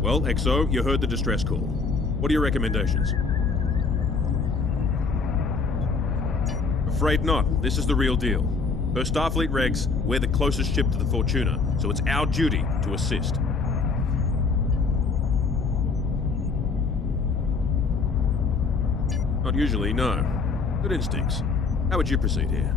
Well, XO, you heard the distress call. What are your recommendations? Afraid not. This is the real deal. Per Starfleet regs, we're the closest ship to the Fortuna, so it's our duty to assist. Not usually, no. Good instincts. How would you proceed here?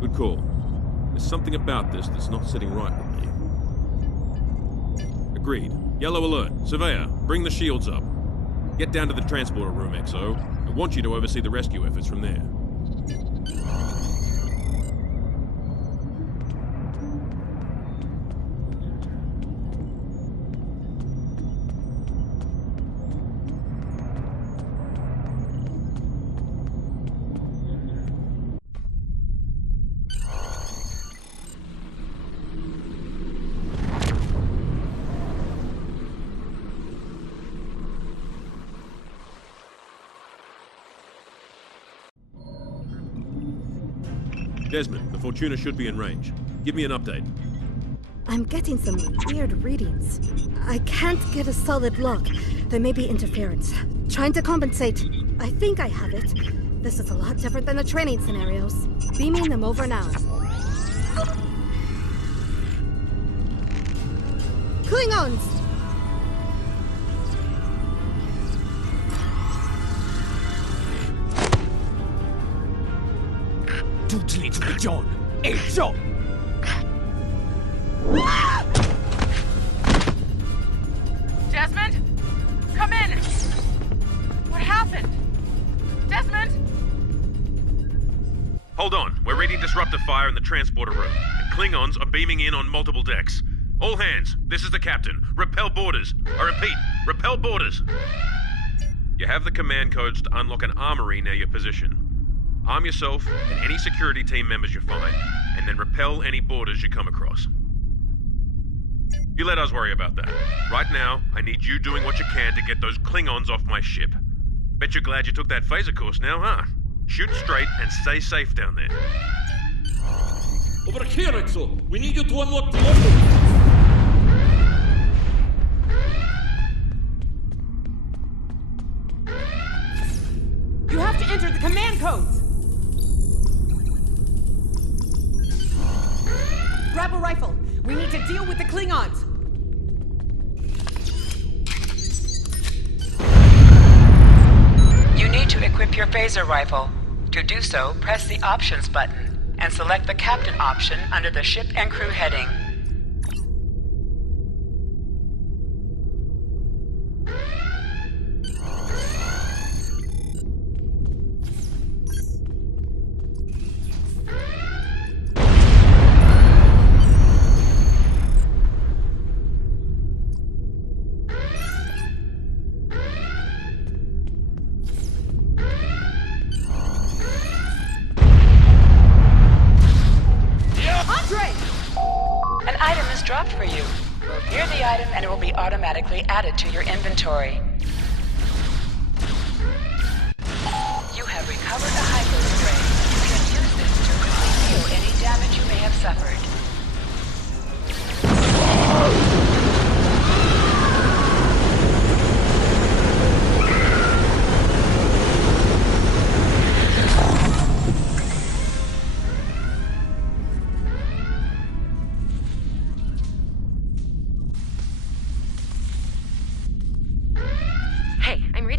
Good call. There's something about this that's not sitting right with me. Agreed. Yellow alert. Surveyor, bring the shields up. Get down to the transporter room, XO. I want you to oversee the rescue efforts from there. Desmond, the Fortuna should be in range. Give me an update. I'm getting some weird readings. I can't get a solid lock. There may be interference. Trying to compensate. I think I have it. This is a lot different than the training scenarios. Beaming them over now. Klingons! John, a shot! Desmond? Come in! What happened? Desmond? Hold on. We're reading disruptive fire in the transporter room, and Klingons are beaming in on multiple decks. All hands, this is the captain. Repel boarders. I repeat, repel boarders. You have the command codes to unlock an armory near your position. Arm yourself and any security team members you find, and then repel any boarders you come across. You let us worry about that. Right now, I need you doing what you can to get those Klingons off my ship. Bet you're glad you took that phaser course now, huh? Shoot straight and stay safe down there. Over here, XO! We need you to unlock the order! You have to enter the command codes! Grab a rifle. We need to deal with the Klingons. You need to equip your phaser rifle. To do so, press the Options button and select the Captain option under the Ship and Crew heading. Dropped for you. Revere the item and it will be automatically added to your inventory. You have recovered a hypo spray. You can use this to quickly heal any damage you may have suffered.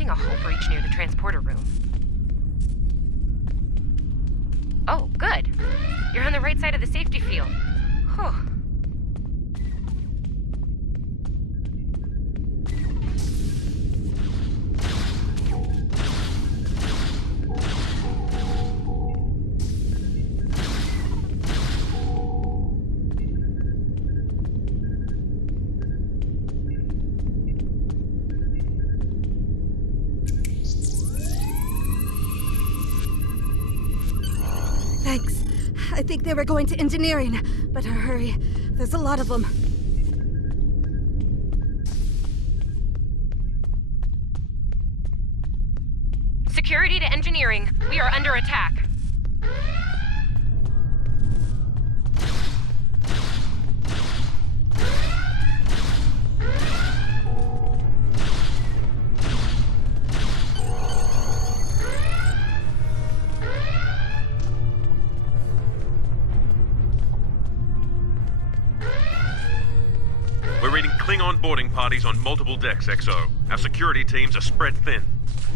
A hull breach near the transporter room. Oh, good. You're on the right side of the safety field. Whew. Thanks. I think they were going to engineering. Better hurry. There's a lot of them. Security to engineering. We are under attack. We're reading Klingon boarding parties on multiple decks, XO. Our security teams are spread thin.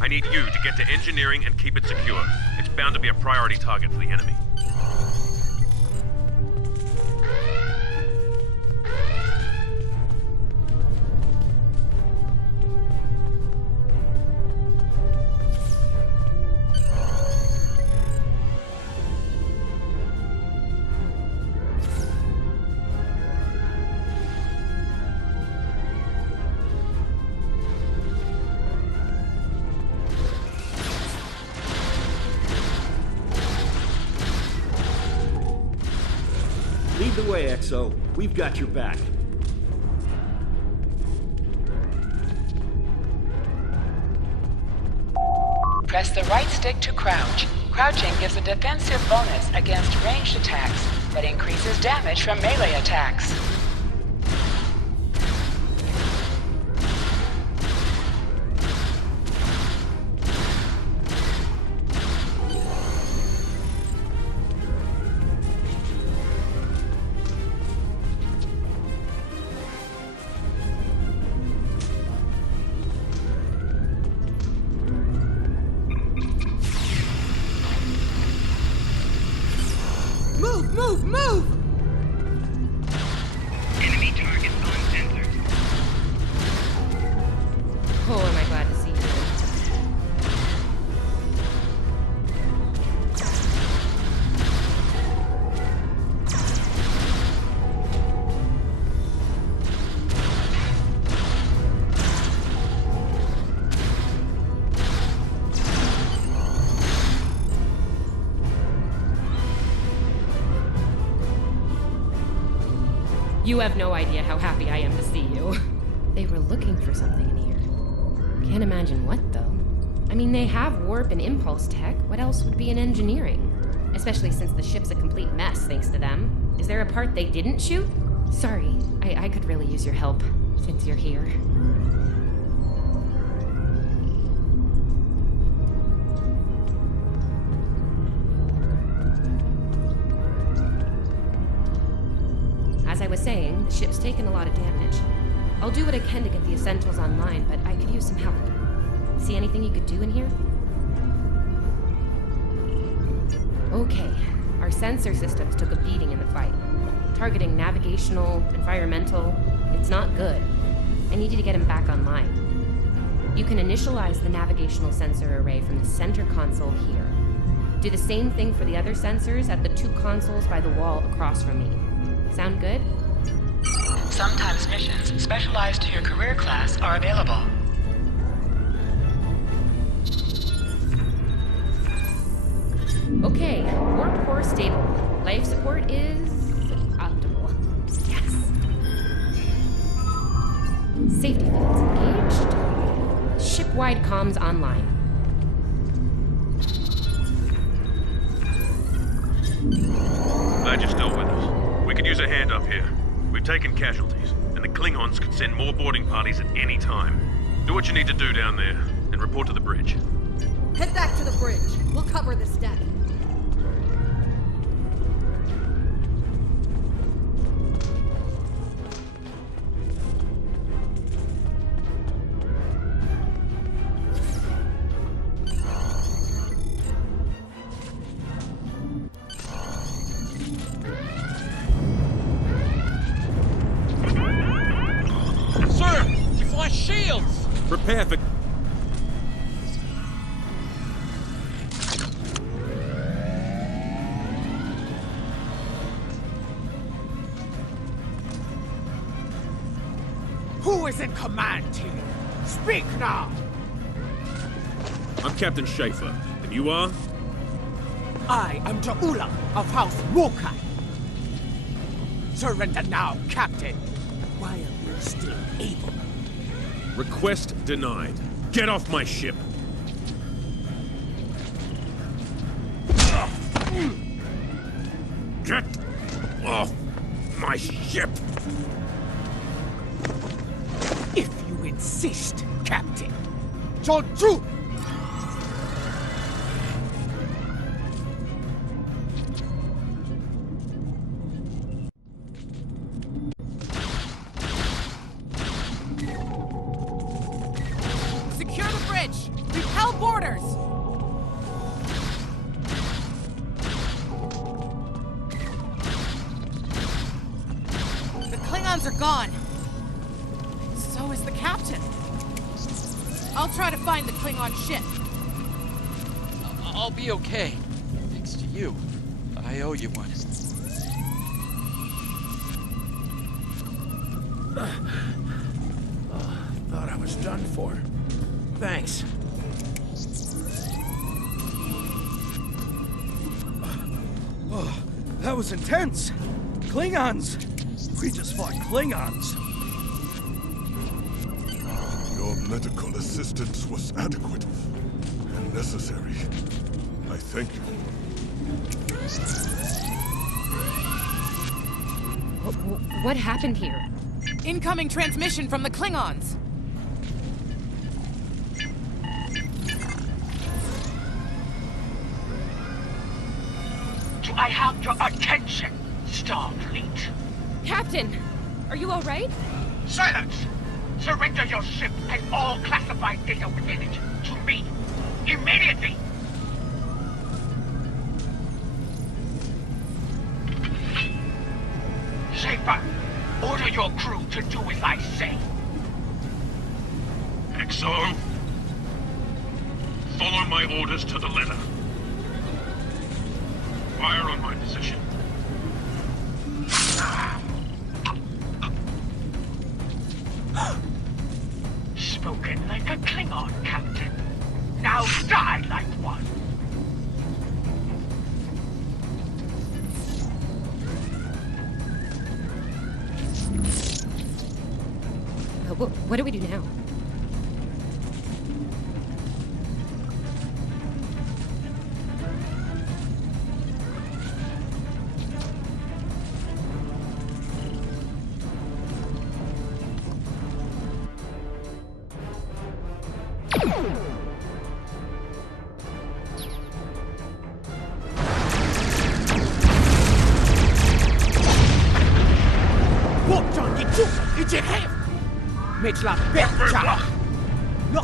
I need you to get to engineering and keep it secure. It's bound to be a priority target for the enemy. Lead the way, XO. We've got your back. Press the right stick to crouch. Crouching gives a defensive bonus against ranged attacks, but increases damage from melee attacks. Move, move, move! Enemy targets on sensors. Oh, am I glad to see you. You have no idea how happy I am to see you. They were looking for something in here. Can't imagine what, though. I mean, they have warp and impulse tech. What else would be in engineering? Especially since the ship's a complete mess, thanks to them. Is there a part they didn't shoot? Sorry, I could really use your help, since you're here. As I was saying, the ship's taken a lot of damage. I'll do what I can to get the essentials online, but I could use some help. See anything you could do in here? Okay, our sensor systems took a beating in the fight. Targeting navigational, environmental, it's not good. I need you to get them back online. You can initialize the navigational sensor array from the center console here. Do the same thing for the other sensors at the 2 consoles by the wall across from me. Sound good? Sometimes missions specialized to your career class are available. Okay, warp core stable. Life support is optimal. Yes. Safety fields engaged. Ship-wide comms online. Glad you're still with us. We could use a hand up here. We've taken casualties, and the Klingons could send more boarding parties at any time. Do what you need to do down there, and report to the bridge. Head back to the bridge. We'll cover this deck. Sir, we find shields! Prepare for... Who is in command here? Speak now! I'm Captain Schaefer, and you are? I am Ja'ula of House Wokai. Surrender now, Captain, while we're still able. Request denied. Get off my ship. Get off my ship! If you insist, Captain. 저주! Secure the bridge! Repel boarders! The Klingons are gone. So is the captain. I'll try to find the Klingon ship. I'll be okay. Thanks to you. I owe you one. Thought I was done for. Thanks. Oh, that was intense. Klingons. We just fought Klingons. Your medical assistance was adequate and necessary. I thank you. What happened here? Incoming transmission from the Klingons. Do I have your attention, Starfleet? Captain! Are you alright? Silence! Surrender your ship and all classified data within it to me. Immediately! Schaefer, order your crew to do as I say. XO, follow my orders to the letter. Fire on my position. Spoken like a Klingon, Captain. Now die like one. What do we do now? 복전 이쪽 이제 해. 매출라 백자. 너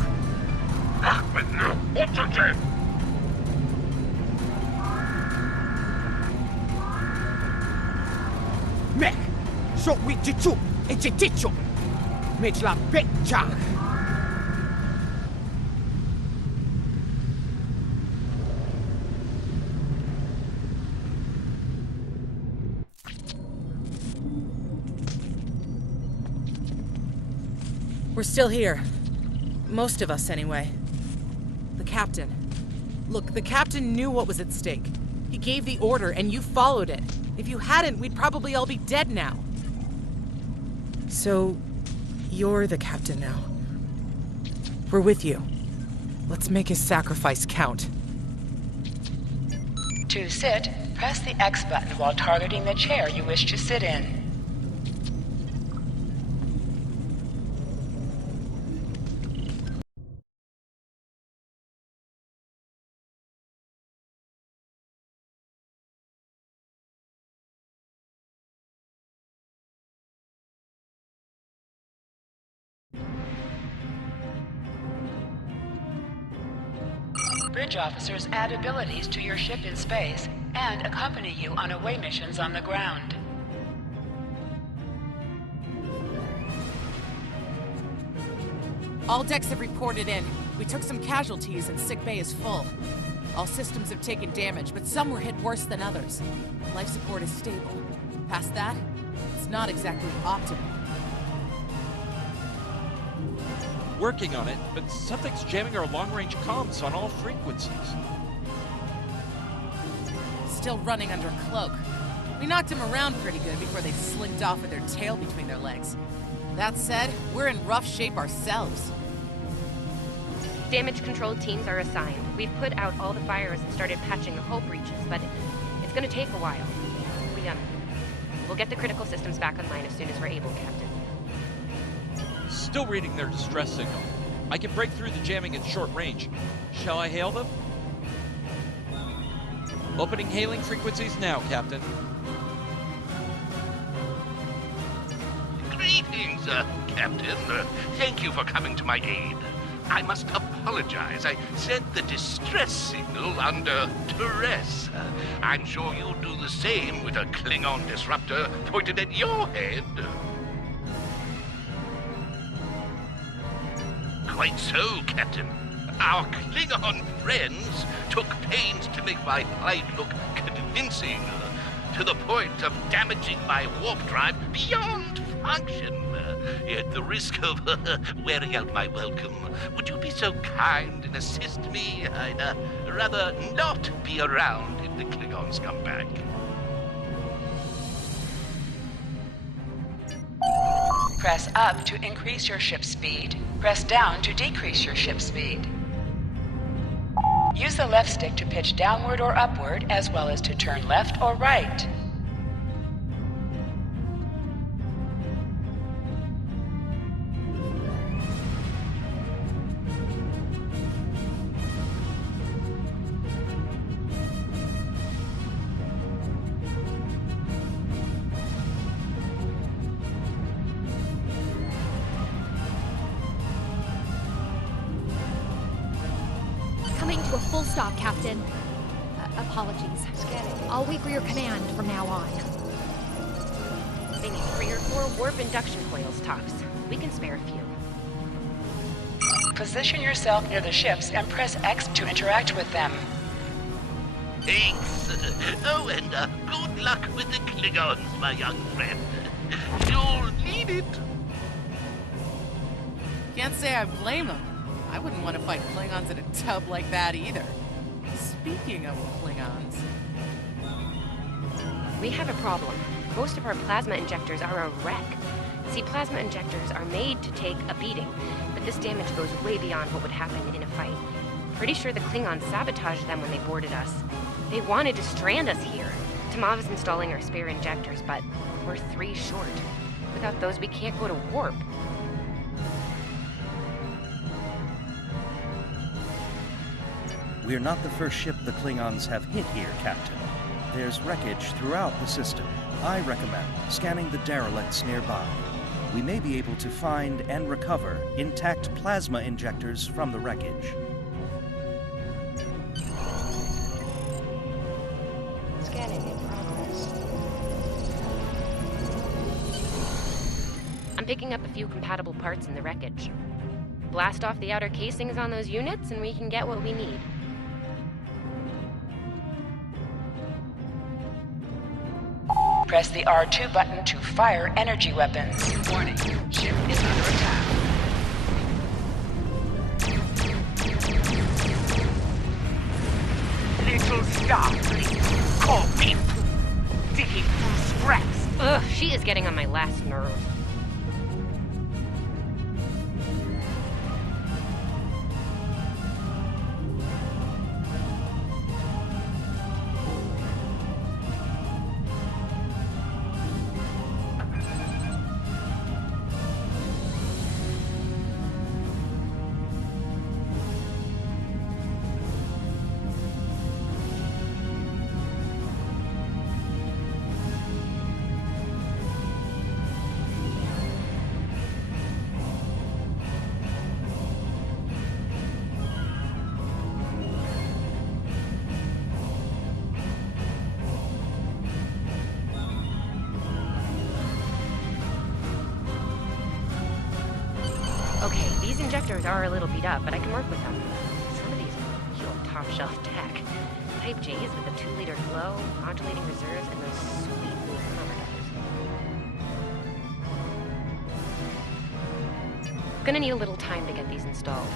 어쩌지? 맥. 속 위쪽 이제 뒤쪽. 매출라 백자. We're still here. Most of us, anyway. The captain. Look, the captain knew what was at stake. He gave the order, and you followed it. If you hadn't, we'd probably all be dead now. So, you're the captain now. We're with you. Let's make his sacrifice count. To sit, press the X button while targeting the chair you wish to sit in. Bridge officers add abilities to your ship in space and accompany you on away missions on the ground. All decks have reported in. We took some casualties and sick bay is full. All systems have taken damage, but some were hit worse than others. Life support is stable. Past that, it's not exactly optimal. Working on it, but something's jamming our long-range comms on all frequencies. Still running under cloak. We knocked him around pretty good before they slinked off with their tail between their legs. That said, we're in rough shape ourselves. Damage control teams are assigned. We've put out all the fires and started patching the hull breaches, but it's gonna take a while. We'll get the critical systems back online as soon as we're able, Captain. Still reading their distress signal. I can break through the jamming at short range. Shall I hail them? Opening hailing frequencies now, Captain. Greetings, Captain. Thank you for coming to my aid. I must apologize. I sent the distress signal under duress. I'm sure you'll do the same with a Klingon disruptor pointed at your head. Quite so, Captain. Our Klingon friends took pains to make my plight look convincing, to the point of damaging my warp drive beyond function. At the risk of wearing out my welcome, would you be so kind and assist me? I'd rather not be around if the Klingons come back. Press up to increase your ship speed. Press down to decrease your ship speed. Use the left stick to pitch downward or upward, as well as to turn left or right. Coming to a full stop, Captain. Apologies. I'll wait for your command from now on. They need 3 or 4 warp induction coils, tops. We can spare a few. Position yourself near the ships and press X to interact with them. Thanks. Oh, and good luck with the Klingons, my young friend. You'll need it. Can't say I blame them. I wouldn't want to fight Klingons in a tub like that either. Speaking of Klingons... We have a problem. Most of our plasma injectors are a wreck. See, plasma injectors are made to take a beating, but this damage goes way beyond what would happen in a fight. Pretty sure the Klingons sabotaged them when they boarded us. They wanted to strand us here. Tamav is installing our spare injectors, but we're 3 short. Without those, we can't go to warp. We're not the first ship the Klingons have hit here, Captain. There's wreckage throughout the system. I recommend scanning the derelicts nearby. We may be able to find and recover intact plasma injectors from the wreckage. Scanning in progress. I'm picking up a few compatible parts in the wreckage. Blast off the outer casings on those units and we can get what we need. Press the R2 button to fire energy weapons. Warning, ship is under attack. Little starfleet, copy. Digging through scraps. Ugh, she is getting on my last nerve. Okay, these injectors are a little beat up, but I can work with them. Some of these are real top-shelf tech. Type J's with a 2-liter flow, modulating reserves, and those sweet new converters. Gonna need a little time to get these installed.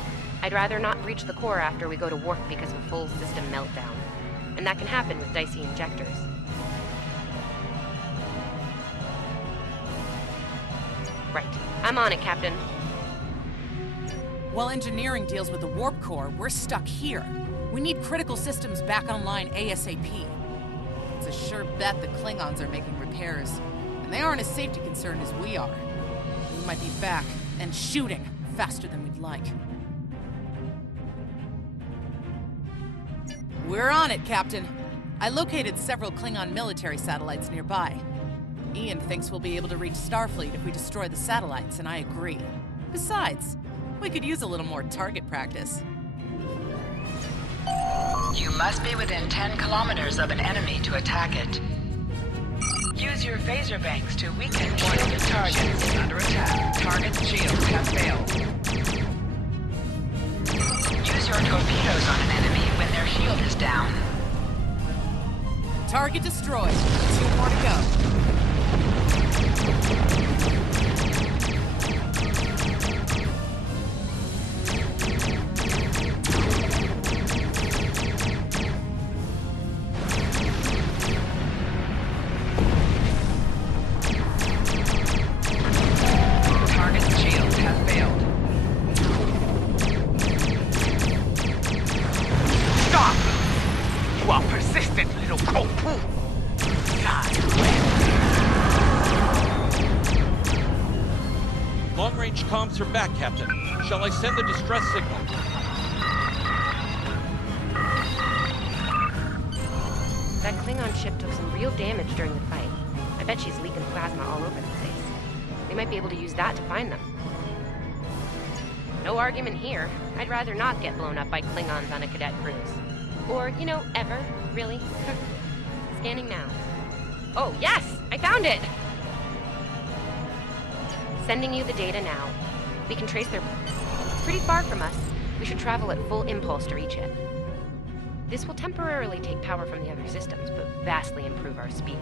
I'd rather not breach the core after we go to warp because of a full system meltdown. And that can happen with dicey injectors. Right. I'm on it, Captain. While engineering deals with the warp core, we're stuck here. We need critical systems back online ASAP. it's a sure bet the Klingons are making repairs. And they aren't as safety concerned as we are. We might be back, and shooting, faster than we'd like. We're on it, Captain. I located several Klingon military satellites nearby. Ian thinks we'll be able to reach Starfleet if we destroy the satellites, and I agree. Besides, we could use a little more target practice. You must be within 10 kilometers of an enemy to attack it. Use your phaser banks to weaken shielded targets under attack. Target's shields have failed. Use your torpedoes on an enemy when their shield is down. Target destroyed. 2 more to go. Target's shields have failed. Stop! You are persistent, little cold-poo! Long-range comms are back, Captain. Shall I send the distress signal? That Klingon ship took some real damage during the fight. I bet she's leaking plasma all over the place. We might be able to use that to find them. No argument here. I'd rather not get blown up by Klingons on a cadet cruise. Or, you know, ever, really. Scanning now. Oh, yes! I found it! Sending you the data now. We can trace their... It's pretty far from us. We should travel at full impulse to reach it. This will temporarily take power from the other systems, but vastly improve our speed.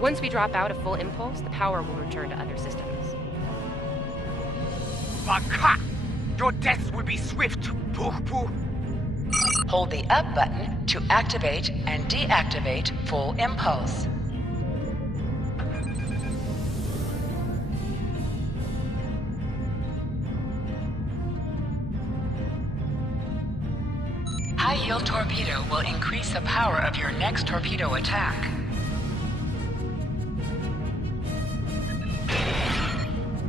Once we drop out of full impulse, the power will return to other systems. Baka! Your death will be swift, poo-poo! Hold the up button to activate and deactivate full impulse. High-yield torpedo will increase the power of your next torpedo attack.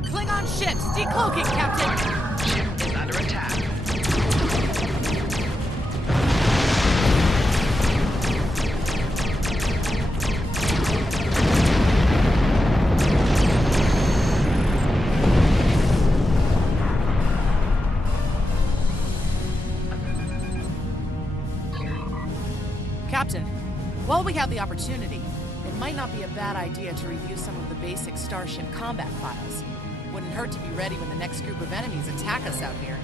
Klingon ships! Decloaking, Captain! Ship is under attack. Captain, while we have the opportunity, it might not be a bad idea to review some of the basic Starship combat files. Wouldn't hurt to be ready when the next group of enemies attack us out here.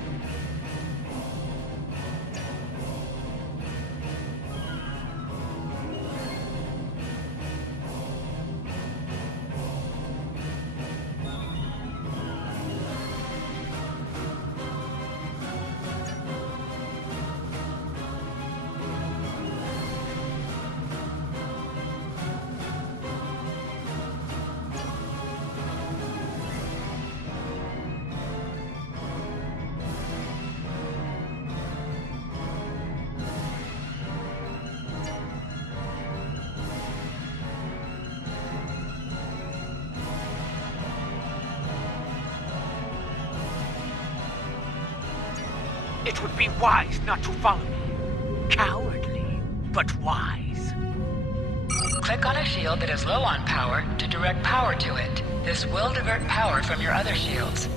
It would be wise not to follow me. Cowardly, but wise. Click on a shield that is low on power to direct power to it. This will divert power from your other shields.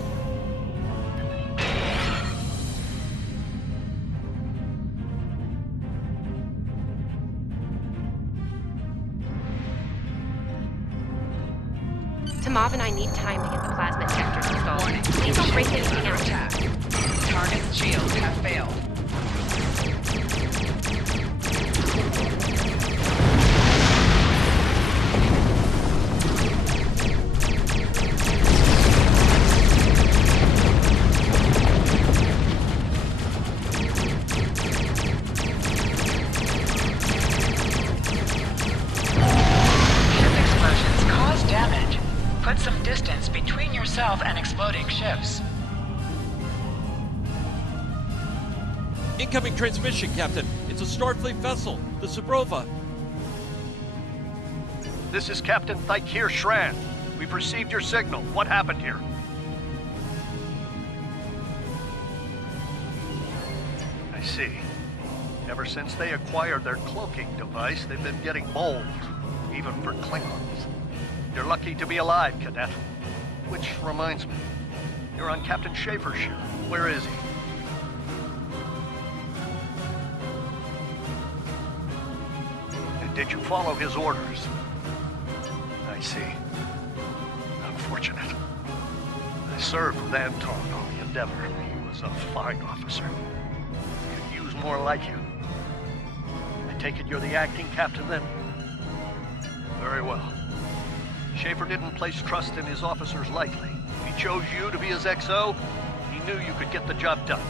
Tamav and I need time to get the plasma detectors installed. Warning. Please don't break anything else. Attack. Target's shields have failed. Ship explosions cause damage. Put some distance between yourself and exploding ships. Incoming transmission, Captain. It's a Starfleet vessel, the Sabrova. This is Captain Thykir Shran. We've received your signal. What happened here? I see. Ever since they acquired their cloaking device, they've been getting bold, even for Klingons. You're lucky to be alive, Cadet. Which reminds me, you're on Captain Schaefer's ship. Where is he? And did you follow his orders? I see. Unfortunate. I served with Anton on the Endeavor. He was a fine officer. Could use more like him. I take it you're the acting captain then? Very well. Schaefer didn't place trust in his officers lightly. If he chose you to be his XO, he knew you could get the job done.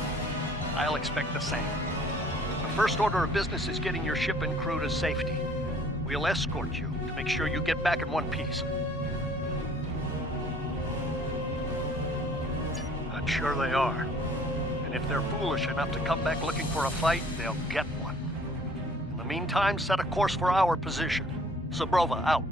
I'll expect the same. The first order of business is getting your ship and crew to safety. We'll escort you to make sure you get back in one piece. I'm sure they are. And if they're foolish enough to come back looking for a fight, they'll get one. In the meantime, set a course for our position. Zabrova, out.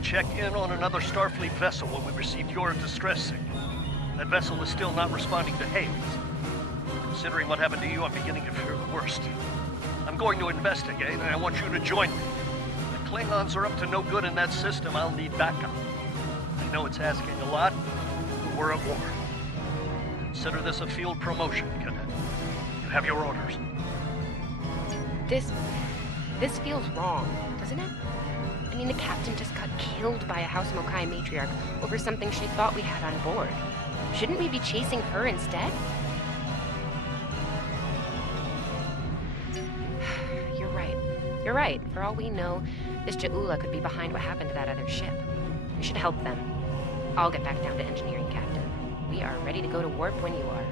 Check in on another Starfleet vessel when we received your distress signal. That vessel is still not responding to hails. Considering what happened to you, I'm beginning to fear the worst. I'm going to investigate, and I want you to join me. If the Klingons are up to no good in that system, I'll need backup. I know it's asking a lot, but we're at war. Consider this a field promotion, Cadet. You have your orders. This feels wrong, doesn't it? I mean, the captain just got killed by a House Mokai matriarch over something she thought we had on board. Shouldn't we be chasing her instead? You're right. You're right. For all we know, this Ja'ula could be behind what happened to that other ship. We should help them. I'll get back down to engineering, Captain. We are ready to go to warp when you are.